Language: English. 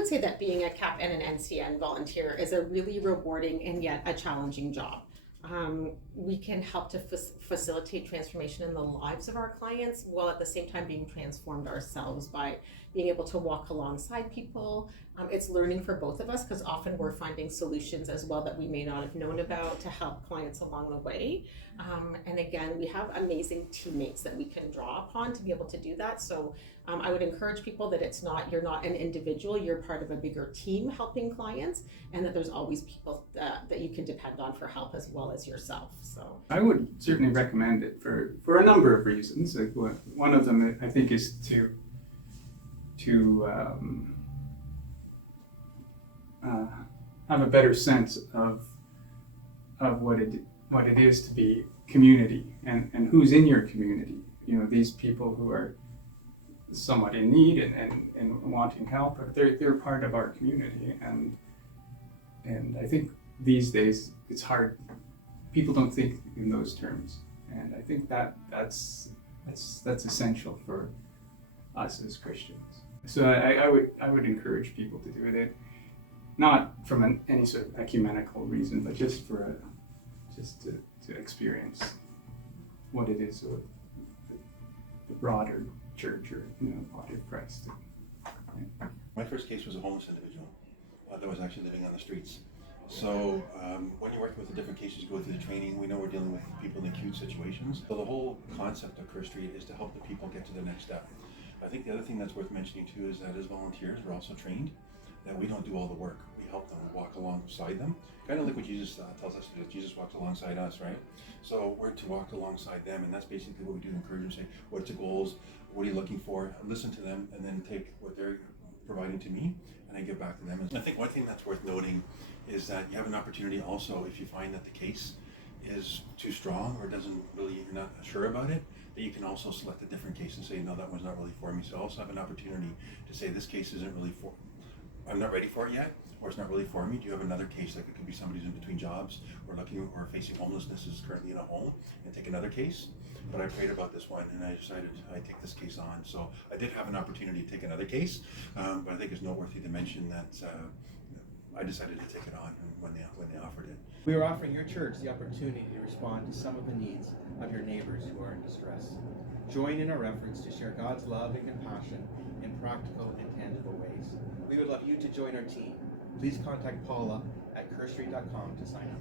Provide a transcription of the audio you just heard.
would say that being a CAP and an NCN volunteer is a really rewarding and yet a challenging job. We can help to facilitate transformation in the lives of our clients while at the same time being transformed ourselves by being able to walk alongside people. It's learning for both of us because often we're finding solutions as well that we may not have known about to help clients along the way. And again, we have amazing teammates that we can draw upon to be able to do that. So I would encourage people that you're not an individual, you're part of a bigger team helping clients, and that there's always people that you can depend on for help as well as yourself. So I would certainly recommend it for a number of reasons. Like one of them, I think, is to have a better sense of what it is to be community and who's in your community. You know, these people who are somewhat in need and wanting help, they're part of our community, and I think these days it's hard. People don't think in those terms, and I think that's essential for us as Christians. So I would encourage people to do it, not from any sort of ecumenical reason, but just to experience what it is of the broader church, or body of Christ. Yeah. My first case was a homeless individual that was actually living on the streets. So when you're working with the different cases, you go through the training. We know we're dealing with people in acute situations. So the whole concept of Kerr Street is to help the people get to the next step. I think the other thing that's worth mentioning too is that as volunteers, we're also trained that we don't do all the work. We help them, walk alongside them. Kind of like what Jesus tells us to do. Jesus walks alongside us, right? So we're to walk alongside them, and that's basically what we do. Encourage them, say, what's the goals? What are you looking for? Listen to them, and then take what they're providing to me, and I give back to them. And I think one thing that's worth noting is that you have an opportunity also, if you find that the case is too strong or you're not sure about it, that you can also select a different case and say, no, that one's not really for me. So I also have an opportunity to say, this case isn't really I'm not ready for it yet, or it's not really for me. Do you have another case? Like it could be somebody who's in between jobs or facing homelessness, is currently in a home, and take another case. But I prayed about this one, and I decided I'd take this case on. So I did have an opportunity to take another case, but I think it's noteworthy to mention that I decided to take it on when they offered it. We are offering your church the opportunity to respond to some of the needs of your neighbors who are in distress. Join in our efforts to share God's love and compassion in practical and tangible ways. We would love you to join our team. Please contact Paula at kerrstreet.com to sign up.